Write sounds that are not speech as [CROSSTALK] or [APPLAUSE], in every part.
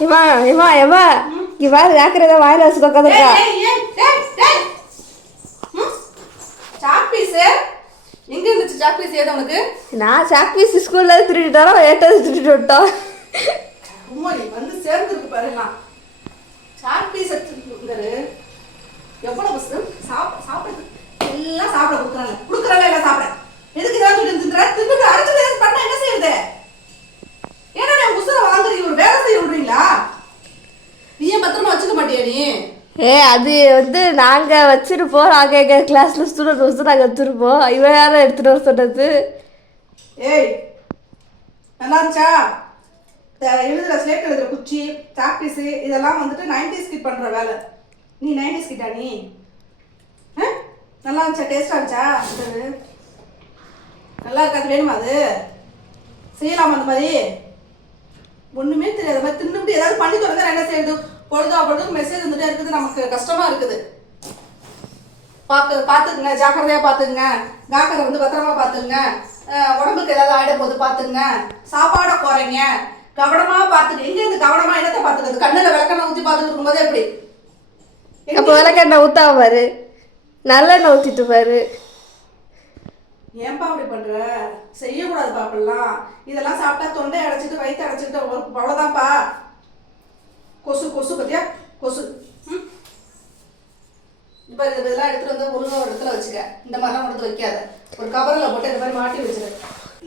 இவா இவா எவா இவா கேட்கறத வாயில வச்சு உட்காந்துருக்கா ஏய், ஏய், ஏய், ஏய். ம்? Chalk piece? எங்க இருந்துச்சு சாக் பீஸ் ஏது உனக்கு நான் சாக்பீஸ் ஸ்கூல்ல திருடிட்டு வரோம் ஏட்டது திருடிட்டு விட்டோம் நீ வந்து சேர்ந்துருக்கு பாருங்க சாக் பீஸ் எடுத்துருக்காரு எவ்வளவு வசதி? சாப்பிட சாப்பிட எல்லாம் சாப்பிட கொடுக்குறாங்க கொடுக்குறாங்க எல்லாம் சாப்பிட எதுக்கு இதெல்லாம் தூக்கி தின்ற தின்னுட்டு அரைச்சு ஏதாவது பண்ணா என்ன செய்யுது ஏன்னா நான் உசுரை வாங்குறீங்க ஒரு வேலை செய்ய விடுறீங்களா நீ ஏன் பத்திரமா வச்சுக்க மாட்டியா நீ ஏ அது வந்து நாங்க வச்சிருப்போம். நாங்க எங்க கிளாஸ்ல ஸ்டூடெண்ட் வச்சு நாங்க வச்சிருப்போம். இவன் யாரும் எடுத்துட்டு வர சொன்னது. ஏய் நல்லா இருந்துச்சா? இந்த எழுதுற ஸ்லேட் எழுதுற குச்சி சாக்பீஸு இதெல்லாம் வந்துட்டு நைன்டிஸ் கிட் பண்ற வேலை. நீ நைன்டிஸ் கிட்டா நீ? ஆ? நல்லா இருந்துச்சா? டேஸ்டா இருந்துச்சா? நல்லா இருக்காது வேணுமா அது? செய்யலாமா அந்த மாதிரி? ஒண்ணுமே தெரியாத மாதிரி தின்னுட்டு ஏதாவது பண்ணி தொடங்க என்ன செய்யுது பொழுதோ பொழுதும் மெசேஜ் வந்துட்டே இருக்குது. நமக்கு கஷ்டமா இருக்குது. பார்த்து பார்த்துக்குங்க. ஜாக்கிரதையாக பார்த்துக்குங்க. டாக்டரை வந்து பத்திரமா பார்த்துக்குங்க. உடம்புக்கு ஏதாவது ஆயிட போது பார்த்துக்குங்க. சாப்பாடை குறைங்க. கவனமா பார்த்துக்கு எங்க இருந்து கவனமா என்னத்தை பார்த்துக்கிறது? கண்ணுல விளக்கெண்ணெய் ஊற்றி பார்த்துட்டு இருக்கும்போது எப்படி? அப்ப விளக்கெண்ணெய் பாரு. நல்லெண்ணெய் ஊத்திட்டு பாரு. ஏன்பா அப்படி பண்ற? செய்யக்கூடாது பாப்பெல்லாம். இதெல்லாம் சாப்பிட்டா தொண்டை அடைச்சிட்டு வயிற்று அடைச்சிட்டு அவ்வளோதான்ப்பா கொசு கொசு பத்தியா? கொசு. ம்? இப்போ இது இதெல்லாம் எடுத்துட்டு வந்து ஒழுங்கா ஒரு இடத்துல வச்சுக்க. இந்த மாதிரிலாம் எடுத்து வைக்காத. ஒரு கவரில் போட்டு இந்த மாதிரி மாட்டி வச்சிரு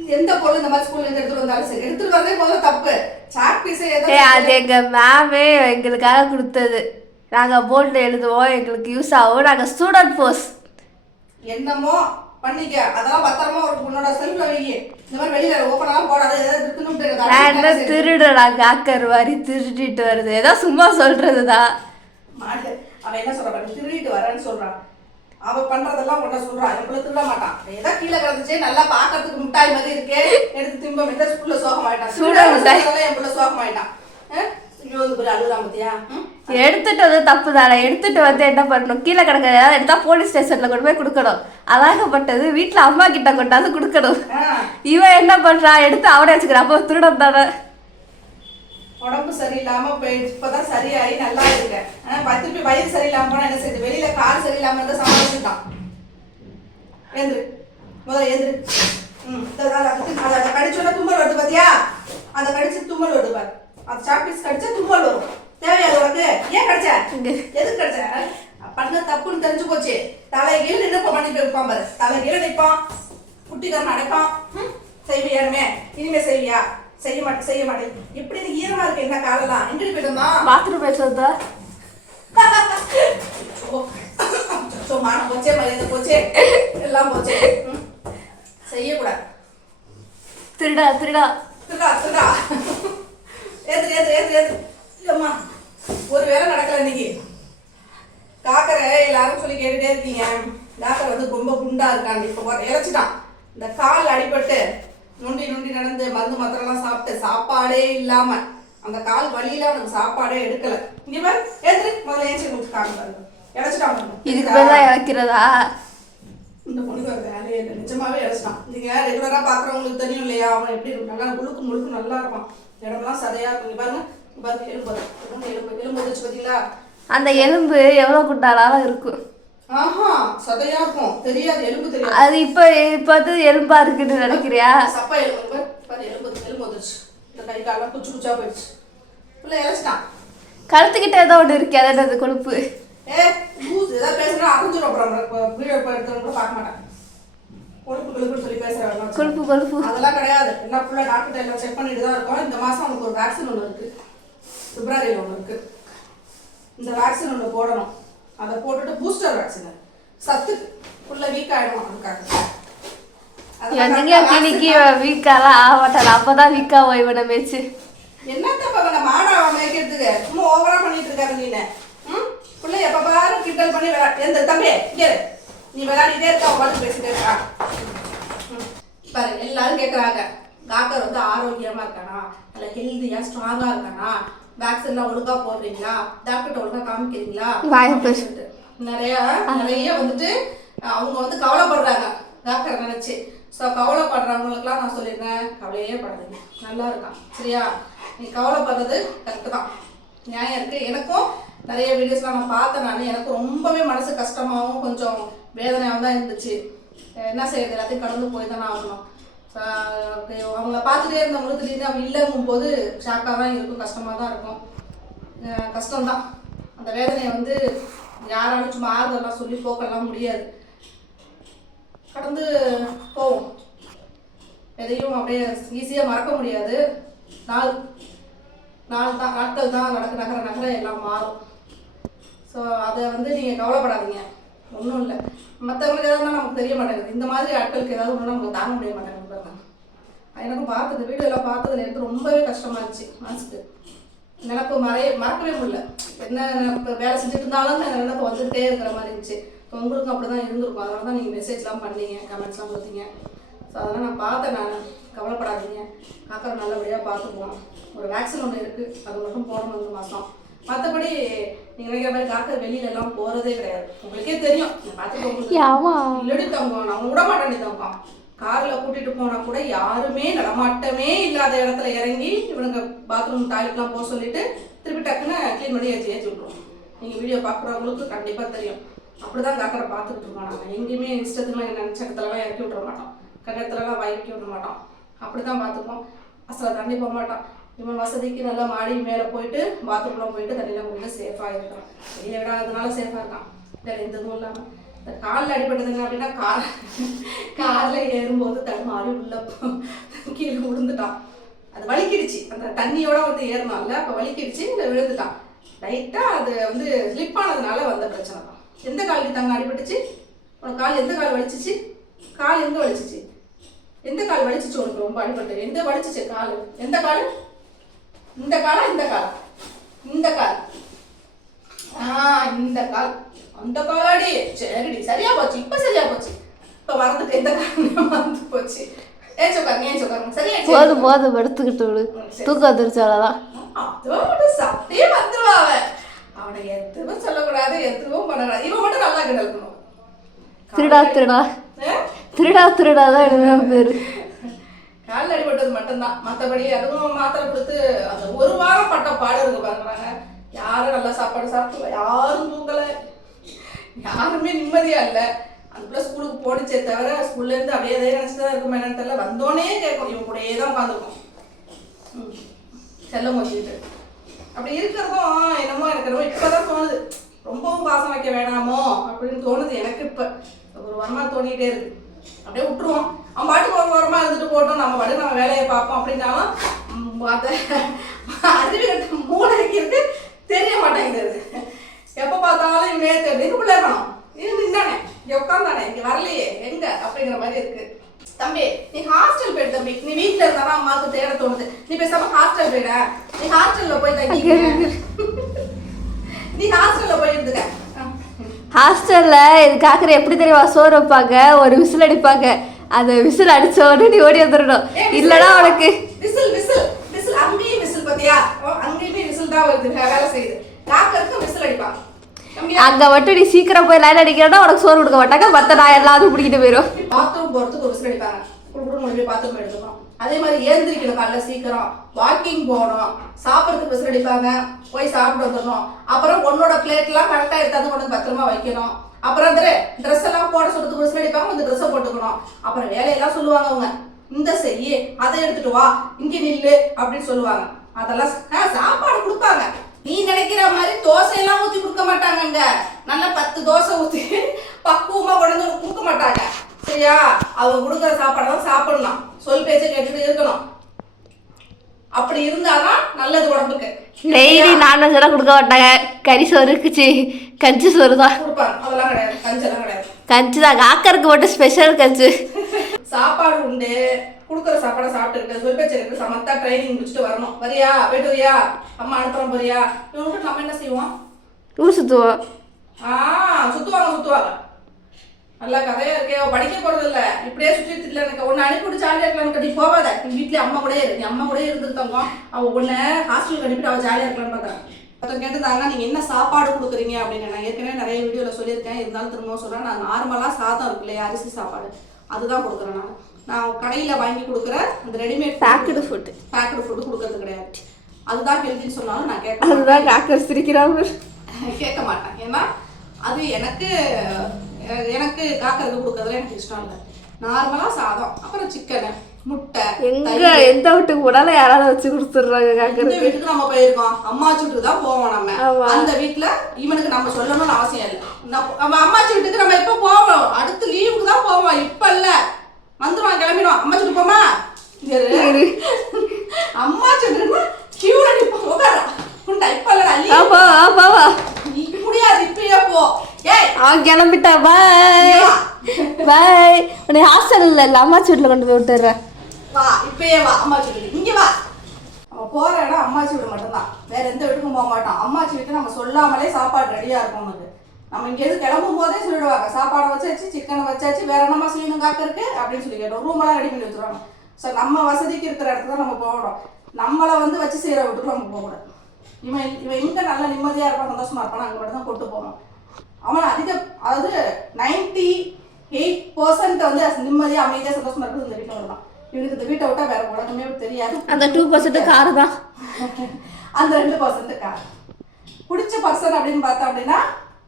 எந்த பொருள் இந்த மாதிரி ஸ்கூல்ல இருந்து எடுத்துட்டு வந்தாலும் சரி. எடுத்துட்டு வரதே முதல்ல தப்பு. சாக் பீஸை அது எங்க மேமே எங்களுக்காக கொடுத்தது. நாங்க போர்டில் எழுதுவோம். எங்களுக்கு யூஸ் ஆகும். நாங்க ஸ்டூடெண்ட் போஸ் என்னமோ? பண்ணிக்க. அதெல்லாம் பத்திரமா ஒரு உன்னோட செல்ஃப்ல வை. இந்த மாதிரி வெளியில ஓப்பனெல்லாம் போடாத ஏதாவது இருக்குன்னு நான் என்ன திருடுறா காக்கர் மாதிரி திருடிட்டு வருது. ஏதோ சும்மா சொல்றதுதான் மாடு அவன் என்ன சொல்றான் திருடிட்டு வரேன்னு சொல்றான். அவ பண்றதெல்லாம் உன்ன சொல்றான். பிள்ளை திருட மாட்டான். ஏதோ கீழே கிடந்துச்சு. நல்லா பாக்கிறதுக்கு முட்டாய் மாதிரி இருக்கே. எடுத்து திம்ப இந்த ஸ்கூல்ல சோகமாயிட்டான். சூட மிட்டாய். என் பிள்ளை சோகமாயிட்டான். பேர் அழுதான் பத்தியா? எடுத்துட்டு வந்து தப்பு தானே எடுத்துட்டு வந்து என்ன பண்ணணும்? கீழே கிடக்க ஏதாவது எடுத்தா போலீஸ் ஸ்டேஷன்ல கொண்டு போய் கொடுக்கணும். அதாகப்பட்டது வீட்ல அம்மா கிட்ட கொண்டாந்து கொடுக்கணும். இவன் என்ன பண்றா? எடுத்து அவனே வச்சுக்கிறான். அப்போ திருடம் தானே. உடம்பு சரியில்லாம போயிடுச்சு. இப்பதான் சரியாயி நல்லா இருக்க ஆ, ப- திருப்பி வயிறு சரியில்லாம போனா என்ன செய்யுது வெளியில கால் சரியில்லாம இருந்தா சமாளிச்சுட்டான். ஏந்திரு முதல்ல ஏந்திரு ம். அதை கடிச்சோன்னா தும்மல் வருது பாத்தியா? அதை கடிச்சு தும்மல் வருது பாரு. அது சாக்பீஸ் கடிச்சா தும்மல் வரும். தேவையாது உனக்கு. ஏன் கடிச்ச? எதுக்கு கடிச்ச? பண்ண தப்புன்னு தெரிஞ்சு போச்சு. தலைகீழ நின்று இப்போ பண்ணி வைப்பான் பாரு. தலைகீழ நிற்பான் குட்டிக்காரன் அடைப்பான். செய்வியாருமே இனிமே? செய்வியா? செய்ய மாட்டேன் செய்ய மாட்டேன். எப்படி இது ஈரமா இருக்கு? என்ன காலெல்லாம்? எங்கடி போயிட்டு பாத்ரூம் பேசுறதா? மானம் போச்சே மரியாதை போச்சே. எல்லாம் போச்சே. செய்யக்கூடாது. திருடா திருடா. திருடா திருடா. ஏத்து ஏத்து ஏத்து ஏத்து. இல்லம்மா ஒரு வேலை நடக்கல இன்னைக்கு. காக்கரை எல்லாரும் சொல்லி கேட்டுட்டே இருக்கீங்க. டாக்டர் வந்து ரொம்ப குண்டா இருக்காங்க. இப்போ இழைச்சிட்டான் இந்த கால் அடிபட்டு நொண்டி நொண்டி நடந்து மருந்து மாத்திரம்லாம் சாப்பிட்டு சாப்பாடே இல்லாம அந்த கால் வலியில அவனுக்கு சாப்பாடே எடுக்கல. இங்க பாரு ஏத்து முதல்ல ஏச்சி கொடுத்துட்டாங்க பாருங்க. இதுக்கு மேல தான் இழக்கிறதா இந்த பொண்ணுக்கு ஒரு வேலையே இல்லை. நிஜமாவே இறச்சிட்டான் நீங்க ரெகுலரா பாக்குறவங்களுக்கு தெரியும் இல்லையா? அவன் எப்படி இருக்கும்? நல்லா முழுக்கு முழுக்கு நல்லா இருப்பான். இடமெல்லாம் சதையா இருக்கும். இங்க பாருங்க. பாருங்க எலும்பு. எலும்பு எலும்பு எலும்பு வந்துச்சு பாத்தீங்களா? அந்த எலும்பு எவ்வளவு குண்டாலாலும் இருக்கும் ஆஹா சதையா இருக்கும். தெரியாது எலும்பு தெரியாது. அது இப்ப இப்ப எலும்பா இருக்குன்னு நினைக்கிறியா? சப்பா எலும்பு பாரு, எலும்பு எலும்பு வந்துருச்சு. இந்த கை காலெல்லாம் குச்சி குச்சா போயிடுச்சு. உள்ள இறச்சிட்டான் கழுத்துக்கிட்ட ஏதோ ஒன்று இருக்கு அது கொழுப்பு? ஏ லூஸ் ஏதாவது பேசுனா அரைஞ்சிடும் அப்புறம் வீடியோ எடுத்தவங்க கூட பார்க்க மாட்டேன் கொழுப்பு கொழுப்புன்னு சொல்லி பேசுறாங்க கொழுப்பு கொழுப்பு. அதெல்லாம் கிடையாது. எல்லாம் ஃபுல்லாக டாக்டர் எல்லாம் செக் பண்ணிட்டு தான் இருக்கோம். இந்த மாதம் அவனுக்கு ஒரு வேக்சின் ஒன்று இருக்கு. பிப்ரவரியில் ஒன்று இருக்கு. இந்த வேக்சின் ஒன்று போடணும். அதை போட்டுட்டு பூஸ்டர் வேக்சின் சத்து ஃபுல்லாக வீக் ஆகிடும் அதுக்காக. நீங்க கிளிக்கு வீக்காலாம் ஆக மாட்டாள் அப்பதான் வீக்கா இவனை மேய்ச்சு. என்னத்த இப்ப அவனை மாடா மேய்க்கிறதுக்கு? சும்மா ஓவரா பண்ணிட்டு இருக்காரு நீனு. பிள்ளை எப்ப பாரு கிண்டல் பண்ணி விளா எந்த தம்பி இங்கே. நீ விளையாடிட்டே இருக்க பாட்டு பேசிட்டே இருக்கா. பாரு எல்லாரும் கேக்குறாங்க. டாக்டர் வந்து ஆரோக்கியமா இருக்கானா? நல்ல ஹெல்தியா ஸ்ட்ராங்கா இருக்கானா? வேக்சின்லாம் ஒழுங்கா போடுறீங்களா? டாக்டர்கிட்ட ஒழுங்கா காமிக்கிறீங்களா? நிறைய நிறைய வந்துட்டு அவங்க வந்து கவலைப்படுறாங்க டாக்டர் நினைச்சு. ஸோ கவலைப்படுறவங்களுக்குலாம் நான் சொல்லியிருக்கேன் கவலையே படாதீங்க. நல்லா இருக்கான். சரியா? நீ கவலைப்படுறது கரெக்டு தான். நியாயம் இருக்குது எனக்கும் நிறைய வீடியோஸ்லாம் நான் பார்த்தேன் நான். எனக்கு ரொம்பவே மனசு கஷ்டமாகவும் கொஞ்சம் வேதனையாகவும் தான் இருந்துச்சு. என்ன செய்யறது? எல்லாத்தையும் கடந்து போய் தானே ஆகணும். அவங்கள பார்த்துட்டே இருந்தவங்களுக்கு திடீர்னு அவங்க இல்லைங்கும் போது ஷாக்காக தான் இருக்கும் கஷ்டமாக தான் இருக்கும். கஷ்டம்தான் அந்த வேதனையை வந்து யாராலும் சும்மா ஆறுதலாம் சொல்லி போக்கலாம் முடியாது. கடந்து போவோம். எதையும் அப்படியே ஈஸியாக மறக்க முடியாது. நாள். நாள் தான் நாட்கள் தான் நடக்க நகர நகர எல்லாம் மாறும். ஸோ அதை வந்து நீங்கள் கவலைப்படாதீங்க. ஒன்றும் இல்லை. மற்றவங்களுக்கு எதாவது நமக்கு தெரிய மாட்டேங்குது. இந்த மாதிரி ஆட்களுக்கு ஏதாவது ஒன்று நமக்கு தாங்க முடிய மாட்டேங்குது பாருங்க. எனக்கும் பார்த்தது வீடியோலாம் பார்த்ததுல எனக்கு ரொம்பவே கஷ்டமாக இருந்துச்சு மனசுக்கு. நினப்பு மறைய மறக்கவே முடியல. என்ன இப்போ வேலை செஞ்சுட்டு இருந்தாலும் அந்த நினப்பு வந்துகிட்டே இருக்கிற மாதிரி இருந்துச்சு. இப்போ உங்களுக்கும் அப்படி தான் இருந்திருக்கும். அதனால தான் நீங்கள் மெசேஜ்லாம் பண்ணீங்க கமெண்ட்ஸ்லாம் கொடுத்தீங்க. ஸோ அதெல்லாம் நான் பார்த்தேன் நான். கவலைப்படாதீங்க. காக்கா நல்லபடியாக பார்த்துக்குவோம் ஒரு வேக்சின் ஒன்று இருக்குது அது மட்டும் போடணும் இந்த மாதம் மற்றபடி நீங்கள் நினைக்கிற மாதிரி காக்கா வெளியில எல்லாம் கிடையாது. உங்களுக்கே தெரியும். ஆமா. இல்லடி தங்கம் நான் விட மாட்டேன் தங்கம். கார்ல கூட்டிட்டு போனா கூட யாருமே நடமாட்டமே இல்லாத இடத்துல இறங்கி இவனுங்க பாத்ரூம் டாய்லெட்லாம் போக சொல்லிட்டு திருப்பி டக்குன்னு க்ளீன் பண்ணி ஏற்றி ஏற்றி விட்ருவோம் நீங்க வீடியோ பார்க்குறவங்களுக்கு கண்டிப்பா தெரியும். அப்படிதான் காக்கரை பார்த்துட்டு இருக்கோம் நாங்கள் எங்கேயுமே இஷ்டத்துக்குலாம் என்ன நினச்ச இடத்துலலாம் இறக்கி விட்ற மாட்டோம். கண்ட இடத்துலலாம் வைக்க விட மாட்டோம். அப்படிதான் பார்த்துப்போம். அசல தண்ணி போக மாட்டோம். இவன் வசதிக்கு நல்லா மாடி மேலே போயிட்டு பாத்ரூம்லாம் போயிட்டு தண்ணியில் போயிட்டு சேஃபாக இருக்கலாம். வெளியே விடாததுனால சேஃபாக இருக்கான் வேறு எந்த இதுவும் இல்லாமல் இந்த காலில் அடிபட்டதுங்க அப்படின்னா கார் காரில் ஏறும்போது தடுமாறி உள்ள போ- கீழே விழுந்துட்டான். அது வலிக்கிடுச்சு. அந்த தண்ணியோட வந்து ஏறினால அப்போ வலிக்கிடுச்சு இல்லை விழுந்துட்டான். லைட்டாக அது வந்து ஸ்லிப் ஆனதுனால வந்த பிரச்சனை தான். எந்த காலுக்கு தங்க அடிபட்டுச்சு? உனக்கு கால் எந்த கால் வலிச்சிச்சு? கால் எங்கே வலிச்சிச்சு? எந்த கால் வலிச்சிச்சு உனக்கு? ரொம்ப அடிபட்டு. எந்த வலிச்சிச்சு கால்? எந்த கால்? இந்த காலா இந்த கால். இந்த கால். ஆ இந்த கால். அந்த காலாடி. சரிடி சரியா போச்சு. இப்ப சரியா போச்சு. இப்ப வரதுக்கு எந்த காரணம் வந்து போச்சு. ஏன் சொக்காருங்க ஏன் சொக்காருங்க சரியா போதும் போதும் படுத்துக்கிட்டு விடு. தூக்கம் வந்துருச்சு அவ்வளோதான் அதோட சட்டையே வந்துருவா அவன். அவனை எதுவும் சொல்லக்கூடாது எதுவும் பண்ணக்கூடாது. இவன் மட்டும் நல்லா கிடக்கணும் திருடா திருடா. திருடா திருடா தான் பேரு. காலில் அடிபட்டது மட்டும்தான். மற்றபடி அதுவும் மாத்திரை கொடுத்து வாரம் பட்ட பாருங்க யாரும் நல்லா சாப்பாடு சாப்பிடல யாரும் தூங்கலை. யாருமே நிம்மதியா இல்லை. அந்த பிள்ளை ஸ்கூலுக்கு போடுச்சே தவிர ஸ்கூல்ல இருந்து அப்படியே அதே நினச்சிட்டு தான் இருக்கும் என்னன்னு தெரியல. வந்தோடனே கேட்கும் இவன் கூடயே தான் உட்காந்துருக்கும். செல்லம் வச்சுக்கிட்டு. அப்படி இருக்கிறதும் என்னமோ எனக்கு ரொம்ப இப்போதான் தோணுது. ரொம்பவும் பாசம் வைக்க வேணாமோ அப்படின்னு தோணுது எனக்கு இப்போ. ஒரு வாரமாக தோணிக்கிட்டே இருக்கு. அப்படியே விட்டுருவோம். அவன் பாட்டுக்கு ஒரு வாரமாக இருந்துட்டு போட்டோம் நம்ம பாட்டு நம்ம வேலையை பார்ப்போம் அப்படின்னாலும் அந்த அறிவு கட்ட மூளைக்கு இருக்கு தெரிய மாட்டேங்குது. எப்போ பார்த்தாலும் இவனே தெரியும் இது பிள்ளை இருக்கணும். இது நின்னானே இங்கே உட்காந்தானே இங்கே வரலையே எங்க? அப்படிங்கிற மாதிரி இருக்கு. தம்பி நீ ஹாஸ்டல் போயிடு தம்பி. நீ வீட்ல இருந்தா அம்மாவுக்கு தேட தோணுது. நீ பேசாம ஹாஸ்டல் போயிட நீ ஹாஸ்டல்ல போய் தங்கிக்க. நீ ஹாஸ்டல்ல போய் இருந்துக்க. ஹாஸ்டல்ல இது காக்கிற எப்படி தெரியுமா? சோறு வைப்பாங்க ஒரு விசில் அடிப்பாங்க. அந்த விசில் அடிச்ச உடனே நீ ஓடி வந்துடணும் இல்லைன்னா உனக்கு விசில் விசில் விசில் அங்கேயும் விசில் பாத்தியா ஓ, வருது வேலை செய்யுது. டாக்டருக்கும் விசில் அடிப்பாங்க அங்க மட்டும் நீ சீக்கிரம் போய் லைன் அடிக்கிறனா உனக்கு சோறு கொடுக்க மாட்டாங்க மத்த நான் எல்லாத்தையும் பிடிக்கிட்டு போயிடும் பாத்ரூம் போறதுக்கு ஒரு விசில் அடிப்பாங்க போய் பாத்ரூம் எடுத்துக்கணும் அதே மாதிரி ஏந்திரிக்கணும் காலைல சீக்கிரம். வாக்கிங் போகணும். சாப்பிட்றதுக்கு விசில் அடிப்பாங்க. போய் சாப்பிட்டு வந்துடணும். அப்புறம் உன்னோட பிளேட்லாம் கரெக்டாக எடுத்தாந்து கொண்டு பத்திரமா வைக்கணும். அப்புறம் அந்த ட்ரெஸ் எல்லாம் போட சொல்றதுக்கு விசில் அடிப்பாங்க அந்த ட்ரெஸ்ஸை போட்டுக்கணும். அப்புறம் வேலையெல்லாம் சொல்லுவாங்க அவங்க. இந்த செய்யி அதை எடுத்துட்டு வா. இங்க நில்லு அப்படின்னு சொல்லுவாங்க. அதெல்லாம் சாப்பாடு கொடுப்பாங்க. நீ நினைக்கிற மாதிரி தோசை எல்லாம் ஊத்தி கொடுக்க மாட்டாங்கங்க. நல்லா பத்து தோசை ஊத்தி பக்குவமா கொண்டு வந்து கொடுக்க மாட்டாங்க. சரியா? அவங்க கொடுக்குற சாப்பாடு தான் சாப்பிடணும். சொல் பேச்சை கேட்டுட்டு இருக்கணும். அப்படி இருந்தாதான் நல்லது உடம்புக்கு. டெய்லி நான்வெஜ் எல்லாம் கொடுக்க மாட்டாங்க. கறி சோறு கிச்சி கஞ்சி சோறு தான். கொடுப்பாங்க. அதெல்லாம் கிடையாது. கஞ்செல்லாம் கிடையாது. கஞ்சி தான். காக்கருக்கு மட்டும் ஸ்பெஷல் கஞ்சி. சாப்பாடு உண்டு. கொடுக்குற சாப்பாடை சாப்பிட்டு சொல் பேச்சு இருக்கு சமத்தா ட்ரைனிங் முடிச்சுட்டு வரணும். வரியா? போயிட்டு வரியா? அம்மா அனுப்புறோம் போறியா? இவனுக்கு நம்ம என்ன செய்வோம்? ஊர் சுற்றுவோம் ஆ சுத்துவாங்க சுத்துவாங்க. நல்ல கதையா இருக்கே படிக்க போறது இல்ல இப்படியே சுத்திட்டு இல்ல எனக்கு. உன்னை அனுப்பிவிட்டு ஜாலியா இருக்கலாம் நீ போவாத நீ வீட்ல அம்மா கூட இரு. நீ அம்மா கூட இருந்துருத்தவங்க அவ உன்னை ஹாஸ்டலுக்கு அனுப்பிட்டு அவ ஜாலியா இருக்கலாம்னு பாக்குறேன் ஒருத்தவங்க கேட்டிருந்தாங்க நீங்க என்ன சாப்பாடு கொடுக்குறீங்க அப்படின்னு நான் ஏற்கனவே நிறைய வீடியோல சொல்லியிருக்கேன். இருந்தாலும் திரும்பவும் சொல்றேன். நான் நார்மலா சாதம் இருக்கு இல்லையா? அரிசி சாப்பாடு. அதுதான் கொடுக்குறேன் நான். நான் கடையில் வாங்கி கொடுக்குற அந்த readymade packed food packed food கொடுக்கறது கிடையாது. அதுதான் ஹெல்தின்னு சொன்னாலும் நான் கேட்க. அதுதான் காக்கர் சிரிக்கிறாங்க. [LAUGHS] கேட்க மாட்டேன். ஏன்னா அது எனக்கு எனக்கு காக்கிறது கொடுக்கறதுல எனக்கு இஷ்டம் இல்லை. நார்மலாக சாதம் அப்புறம் சிக்கனு முட்டை எங்க எந்த வீட்டுக்கு போனாலும் யாராவது வச்சு கொடுத்துடுறாங்க இந்த காக்கருக்கு வீட்டுக்கு நம்ம போயிருக்கோம். அம்மாச்சி வீட்டுக்கு தான் போவோம் நம்ம. அந்த வீட்ல இவனுக்கு நம்ம சொல்லணும்னு அவசியம் இல்லை. நம்ம நம்ம அம்மாச்சி வீட்டுக்கு நம்ம எப்போ போவோம்? அடுத்து லீவுக்கு தான் போவோம். இப்ப இல்ல. வந்துருவான் கிளம்பிடுவான் அம்மாச்சி வீட்டுக்கு போமா. அம்மாச்சி வீட்டுக்கு கியூல நிப்போம் உட்கார உண்டா இப்ப இல்ல ஆ போ ஆ போவா நீ முடியாது இப்பயே போ. ஏய். அவன் கிளம்பிட்டா பாய். பாய் உன்னை ஹாஸ்டல்ல இல்லை அம்மாச்சி வீட்டில் கொண்டு போய் விட்டுறேன். வா இப்பயே வா அம்மாச்சி வீட்டுக்கு இங்க வா. போற இடம் அம்மாச்சி வீடு மட்டும்தான். வேற எந்த வீட்டுக்கும் போக மாட்டோம் அம்மாச்சி வீட்டுக்கு நம்ம சொல்லாமலே சாப்பாடு ரெடியா இருக்கும் நமக்கு. நம்ம இங்கேருந்து கிளம்பும் போதே சொல்லிடுவாங்க. சாப்பாடை வச்சாச்சு சிக்கனை வச்சாச்சு வேற என்னமா செய்யணும் காக்க இருக்கு? அப்படின்னு சொல்லி கேட்டோம். ரூம் எல்லாம் ரெடி பண்ணி வச்சிருவாங்க. ஸோ நம்ம வசதிக்கு இருக்கிற இடத்துல நம்ம போகணும். நம்மளை வந்து வச்சு செய்யற வீட்டுக்கு நம்ம போகக்கூடாது இவன் இவன் எங்க நல்ல நிம்மதியா இருப்பான் சந்தோஷமா இருப்பான் அங்கே மட்டும் தான் கொண்டு போகணும் அவன் அதிக அதாவது நைன்டி எயிட் பர்சன்ட் வந்து நிம்மதியாக அமைதியாக சந்தோஷமா இருக்குது இந்த வீட்டில் வருவான் இவனுக்கு இந்த வீட்டை விட்டா வேற உலகமே தெரியாது. அந்த டூ பர்சன்ட் காரு தான். [LAUGHS] அந்த ரெண்டு பர்சன்ட் கார் பிடிச்ச பர்சன் அப்படின்னு பார்த்தோம் அப்படின்னா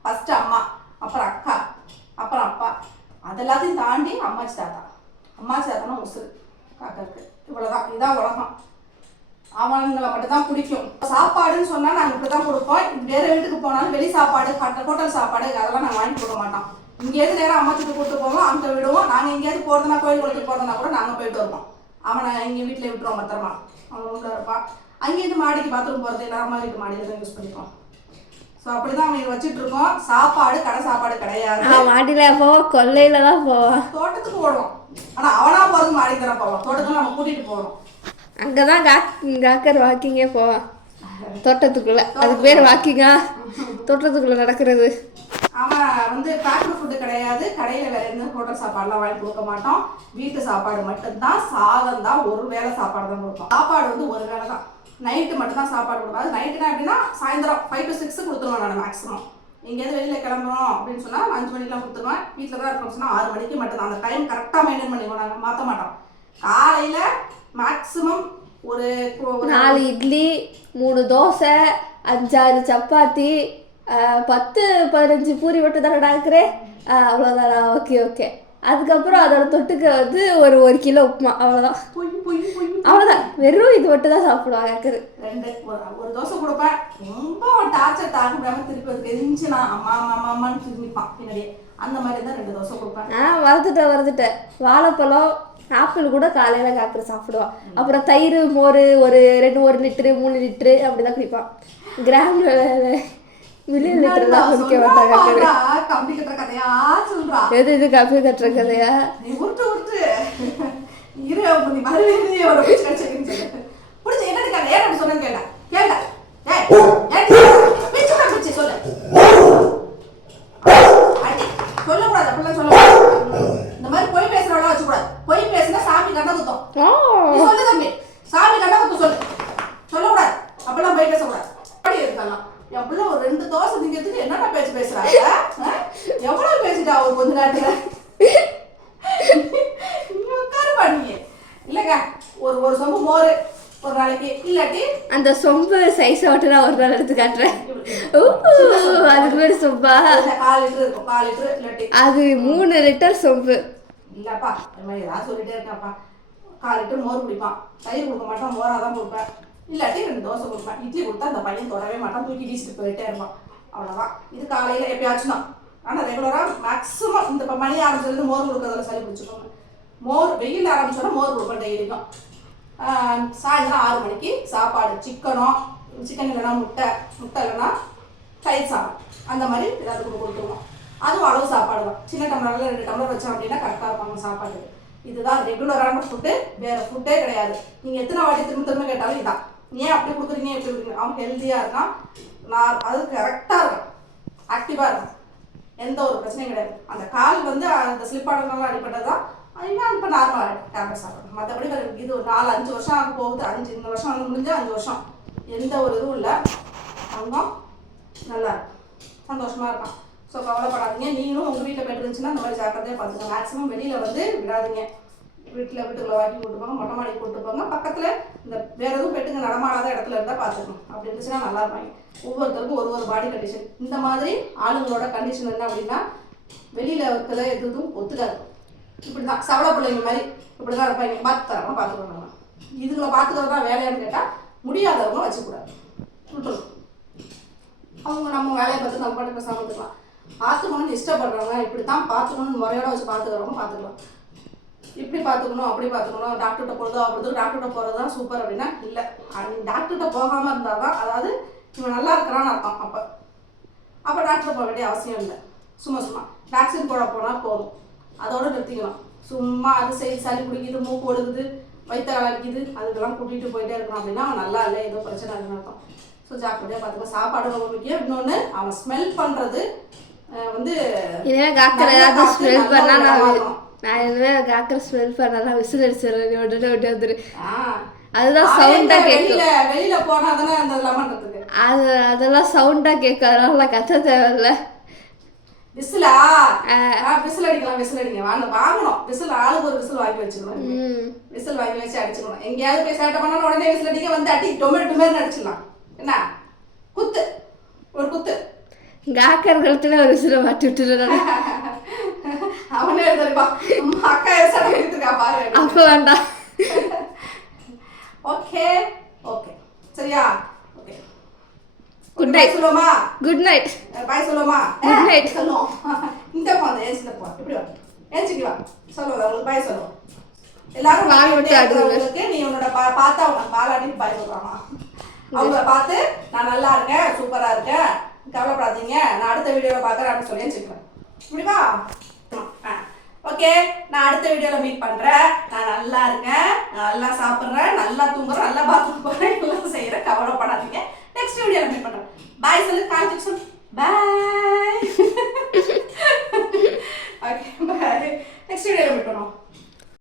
ஃபஸ்ட்டு அம்மா அப்புறம் அக்கா அப்புறம் அப்பா. அதெல்லாத்தையும் தாண்டி அம்மாச்சி தாத்தா. அம்மாச்சி தாத்தானா உசுறு. காக்கருக்கு. இவ்வளோதான் இதுதான் உலகம். அவங்களை மட்டும்தான் பிடிக்கும் சாப்பாடுன்னு சொன்னால் நாங்கள் இப்படி தான் கொடுப்போம். வேறு வீட்டுக்கு போனாலும் வெளி சாப்பாடு ஹோட்டல் ஹோட்டல் சாப்பாடு அதெல்லாம் நாங்கள் வாங்கி கொடுக்க மாட்டோம். இங்கேயிருந்து நேரம் அம்மாச்சிட்டு கூப்பிட்டு போவோம். அங்கே விடுவோம். நாங்கள் எங்கேயாவது போகிறதுனா கோயில் கோயிலுக்கு போகிறதுனா கூட நாங்கள் போயிட்டு வருவோம். அவனை எங்கள் வீட்டில் விட்டுருவோம் பத்திரமா. அவன் உள்ள இருப்பான் அங்கேயிருந்து மாடிக்கு பாத்ரூம் போகிறது இல்லை அம்மா வீட்டு தான் யூஸ் பண்ணிப்போம். ஸோ அப்படிதான் அவங்க வச்சுட்டு இருக்கோம் சாப்பாடு கடை சாப்பாடு கிடையாது. மாட்டில போவோம் கொல்லையில தான் போவான் தோட்டத்துக்கு போடுவோம் ஆனா அவனா போறது மாடிக்கு தானே போவோம். தோட்டத்துக்கு நம்ம கூட்டிட்டு போகணும் அங்கே தான் காக் காக்கர் வாக்கிங்கே போவான் தோட்டத்துக்குள்ள. அதுக்கு பேர் வாக்கிங்கா தோட்டத்துக்குள்ள நடக்கிறது. அவன் வந்து பேக்கடு ஃபுட்டு கிடையாது. கடையில் வேற எந்த ஹோட்டல் சாப்பாடுலாம் வாங்கி கொடுக்க மாட்டோம். வீட்டு சாப்பாடு மட்டும்தான். சாதம் தான் ஒரு வேளை சாப்பாடு தான் கொடுப்போம். சாப்பாடு வந்து ஒரு வேளை தான் நைட்டு மட்டும்தான் சாப்பாடு கொடுப்போம். அது நைட்டுனா எப்படின்னா சாயந்தரம் ஃபைவ் டு சிக்ஸ் கொடுத்துருவேன் நான் மேக்ஸிமம் எங்கேயாவது வெளியில் கிளம்புறோம் அப்படின்னு சொன்னால் அஞ்சு மணிக்கெலாம் கொடுத்துருவேன். வீட்டில் தான் இருக்கோம் சொன்னால் ஆறு மணிக்கு மட்டும்தான். அந்த டைம் கரெக்டாக மெயின்டைன் பண்ணிடுவோம் நாங்கள் மாற்ற மாட்டோம். காலையில் மேக்ஸிமம் ஒரு நாலு இட்லி மூணு தோசை அஞ்சாறு சப்பாத்தி பத்து பதினஞ்சு பூரி மட்டும் தானே நடக்கிறேன் அவ்வளோதானா ஓகே ஓகே. அதுக்கப்புறம் அதோட தொட்டுக்க வந்து ஒரு ஒரு கிலோ உப்புமா. அவ்வளோதான் அவ்வளோதான் வெறும் இது மட்டும் தான் சாப்பிடுவாங்க காக்கரு ரெண்டு ஒரு தோசை கொடுப்பேன். ரொம்ப டார்ச்சர் முடியாம திருப்பி அதுக்கு எரிஞ்சு நான் அம்மா அம்மா அம்மா அம்மான்னு திரும்பிப்பான் பின்னாடியே. அந்த மாதிரி தான் ரெண்டு தோசை கொடுப்பேன். ஆ வறுத்துட்டேன் வறுத்துட்டேன். வாழைப்பழம் ஆப்பிள் கூட காலையில் காக்கரு சாப்பிடுவான். அப்புறம் தயிர் மோர் ஒரு ரெண்டு ஒரு லிட்டரு மூணு லிட்டரு அப்படிதான் குடிப்பான். கிராமில் மில்லியன் லிட்டர்லாம் குடிக்க மாட்டாங்க கம்பி கட்டுற கதையா சொல்றா. எது இது காஃபி கட்டுற கதையா? நீ உருட்டு உருட்டு. இரு நீ மறுபடியும் எவ்வளோ பிடிச்சி கிடைச்சிருக்குன்னு சொல்லு. பிடிச்சி என்னடி கதை? ஏன் பிச்சு பிச்சு வச்சுக்கூடாது. பொய் பேசுனா சாமி கண்ண குத்தம். ஓ நீ சொல்லு தம்பி. சாமி கண்ண குத்து சொல்லு. சொல்லக்கூடாது. அப்பெல்லாம் போய் பேசக்கூடாது. பிள்ளை ஒரு ரெண்டு தோசை திங்கிறதுக்கு என்னடா பேச்சு பேசுறாங்க? எவ்வளவு பேசிட்டா ஒரு கொஞ்ச நேரத்துல? இல்லைங்க ஒரு ஒரு சொம்பு மோர் ஒரு நாளைக்கு. இல்லாட்டி அந்த சொம்பு சைஸை மட்டும் நான் ஒரு நாள் எடுத்து காட்டுறேன். அதுக்கு பேர் சொம்பா. கால் லிட்டர் இருக்கும் கால் லிட்டர் இல்லாட்டி அது மூணு லிட்டர் சொம்பு. இல்லப்பா இந்த மாதிரி ஏதாவது சொல்லிட்டே இருக்காப்பா. கால் லிட்டர் மோர் குடிப்பான். தயிர் கொடுக்க மாட்டான் மோராக தான் கொடுப்பேன். இல்லாட்டி ரெண்டு தோசை கொடுப்பேன் இட்லி கொடுத்தா அந்த பையன் தொடவே மாட்டான் தூக்கி வீசிட்டு போயிட்டே இருப்பான். அவ்வளோதான் இது காலையில் எப்பயாச்சும் தான். ஆனால் ரெகுலராக மேக்ஸிமம் இந்த இப்போ மணி ஆரம்பிச்சிருந்து மோர் கொடுக்குறதுல சளி பிடிச்சிக்கோங்க மோர் வெயில் ஆரம்பிச்சோன்னா மோர் கொடுப்பேன் டெய்லிக்கும் சாயந்தரம் ஆறு மணிக்கு சாப்பாடு சிக்கனோ சிக்கன் இல்லைன்னா முட்டை முட்டை இல்லைன்னா தயிர் சாதம். அந்த மாதிரி ஏதாவது கொடுத்து கொடுத்துருவோம். அதுவும் அளவு சாப்பாடு தான். சின்ன டம்ளரில் ரெண்டு டம்ளர் வச்சோம் அப்படின்னா கரெக்டாக இருப்பாங்க சாப்பாடு. இதுதான் ரெகுலரான ஃபுட்டு வேறு ஃபுட்டே கிடையாது. நீங்கள் எத்தனை வாட்டி திரும்ப திரும்ப கேட்டாலும் இதான். ஏன் அப்படி கொடுக்குறீங்க எப்படி கொடுக்குறீங்க அவன் ஹெல்த்தியாக இருக்கான். நான் அது கரெக்டாக இருக்கும் ஆக்டிவாக இருக்கும் எந்த ஒரு பிரச்சனையும் கிடையாது. அந்த கால் வந்து அந்த ஸ்லிப் ஆனதுனால அடிப்பட்டது தான் இன்னும் இப்போ நார்மலாக டேப்லெட் சாப்பிட்றோம் மற்றபடி இது ஒரு நாலு அஞ்சு வருஷம் ஆக போகுது. அஞ்சு இந்த வருஷம் வந்து முடிஞ்சு அஞ்சு வருஷம். எந்த ஒரு இதுவும் இல்லை. தங்கம் நல்லா இருக்கும் சந்தோஷமாக இருக்கான். ஸோ கவலைப்படாதீங்க. நீங்களும் உங்கள் வீட்டில் போயிட்டு இருந்துச்சுன்னா இந்த மாதிரி ஜாக்கிரதையாக பார்த்துக்கோங்க. மேக்ஸிமம் வெளியில் வந்து விடாதீங்க. வீட்டில் வீட்டுக்குள்ள வாங்கி கூட்டு மொட்டை மாடி கூட்டு பக்கத்தில் இந்த வேற எதுவும் பெட்டுங்க நடமாடாத இடத்துல இருந்தால் பார்த்துக்கணும் அப்படி இருந்துச்சுன்னா நல்லா இருப்பாங்க ஒவ்வொருத்தருக்கும் ஒரு ஒரு பாடி கண்டிஷன் இந்த மாதிரி ஆளுங்களோட கண்டிஷன் என்ன அப்படின்னா வெளியில் இருக்கிற எதுவும் ஒத்துக்காது. இப்படி தான் சவள பிள்ளைங்க மாதிரி இப்படி தான் இருப்பாங்க பார்த்துத்தரமா பார்த்துக்கணும் இதுங்களை பார்த்துக்கிறது தான் வேலையான்னு கேட்டால் முடியாதவங்க வச்சுக்கூடாது. விட்டுரும். அவங்க நம்ம வேலையை பார்த்து நம்ம பாட்டு பேசாமல் இருக்கலாம் பார்த்துக்கணும்னு இஷ்டப்படுறவங்க இப்படி தான் பார்த்துக்கணும்னு முறையோட வச்சு பார்த்துக்கிறவங்க பார்த்துக்கலாம் இப்படி பார்த்துக்கணும் அப்படி பார்த்துக்கணும். டாக்டர்கிட்ட போகிறதோ அப்படி டாக்டர்கிட்ட போகிறது தான் சூப்பர் அப்படின்னா இல்லை. டாக்டர்கிட்ட போகாமல் இருந்தால் தான் அதாவது இவன் நல்லா இருக்கிறான்னு அர்த்தம் அப்போ. அப்போ டாக்டர் போக வேண்டிய அவசியம் இல்லை. சும்மா சும்மா. வேக்சின் போட போனால் போதும். அதோட நிறுத்திக்கலாம். சும்மா அது சரி சளி பிடிக்குது மூக்கு ஒழுகுது வயிற்று அலக்கிது அதுக்கெல்லாம் கூட்டிகிட்டு போயிட்டே இருக்கணும் அப்படின்னா அவன் நல்லா இல்லை ஏதோ பிரச்சனை இருக்குன்னு அர்த்தம். ஸோ ஜாக்கிரதையாக பார்த்துக்கோ. சாப்பாடு ரொம்ப முக்கியம். இன்னொன்று அவன் ஸ்மெல் பண்ணுறது வந்து காக்கரை நல்லா ஏதாவது ஸ்மெல் பண்ணா நான் விடணும். நான் இனிமே காக்கரை ஸ்மெல் பண்ணா நான் விசில் அடிச்சிடுறேன். உடனே விட்டு வந்துரு. ஆ. அதுதான் சவுண்டா கேட்கும் வெளியில போனா தானே அந்த அது அதெல்லாம் சவுண்டா கேட்கும் அதனால கத்த தேவையில்ல. விசிலா? ஆ. விசில் அடிக்கலாம் விசில் அடிங்க. வாங்க வாங்கணும். விசில் ஆளுக்கு ஒரு விசில் வாங்கி வச்சுக்கணும் விசில் வாங்கி வச்சு அடிச்சுக்கணும் எங்கேயாவது போய் சேட்டை பண்ணா உடனே விசில் அடிக்க வந்து அடி டொமேட்டோ டொமேட்டோ அடிச்சிடலாம். என்ன? குத்து. ஒரு குத்து. காக்கர் கழுத்துல ஒரு விசில மாட்டி அம்மா [LAUGHS] அக்கா எசடா எடுத்துருக்கா பாரு. அப்போ வேண்டாம். Okay okay. சரியா? ஓகே. Bye night. சொல்லுவோமா? குட் நைட் பாய் சொல்லுவோமா? Good night. சொல்லுவோம். இந்த போ அந்த ஏஞ்சில போ. இப்படி வா. ஏஞ்சிக்கு வா. சொல்லுவோம் உங்களுக்கு பாய் சொல்லுவோம். எல்லாரும் பால் விட்டு ஆடுங்க. உங்களுக்கு நீ உன்னோட பா பார்த்தா அவங்க பாலாடி பாய் சொல்றாமா அவங்கள பார்த்து நான் நல்லா இருக்கேன் சூப்பரா இருக்கேன். கவலைப்படாதீங்க. நான் அடுத்த வீடியோவை பார்க்குறேன் அப்படின்னு சொல்லி வச்சுக்கிறேன் இப்படி வா. ஓகே நான் அடுத்த வீடியோவில் மீட் பண்ணுறேன் நான் நல்லா இருக்கேன். நல்லா சாப்பிட்றேன். நல்லா தூங்குறேன். நல்லா பாத்ரூம் போகிறேன் எல்லாம் செய்கிறேன் கவலைப்படாதீங்க. நெக்ஸ்ட் வீடியோவில் மீட் பண்ணுறேன் பாய் சொல்லு கார்த்திக் சொல்லு. பாய் ஓகே பாய் நெக்ஸ்ட் வீடியோவில் மீட் பண்ணுவோம்.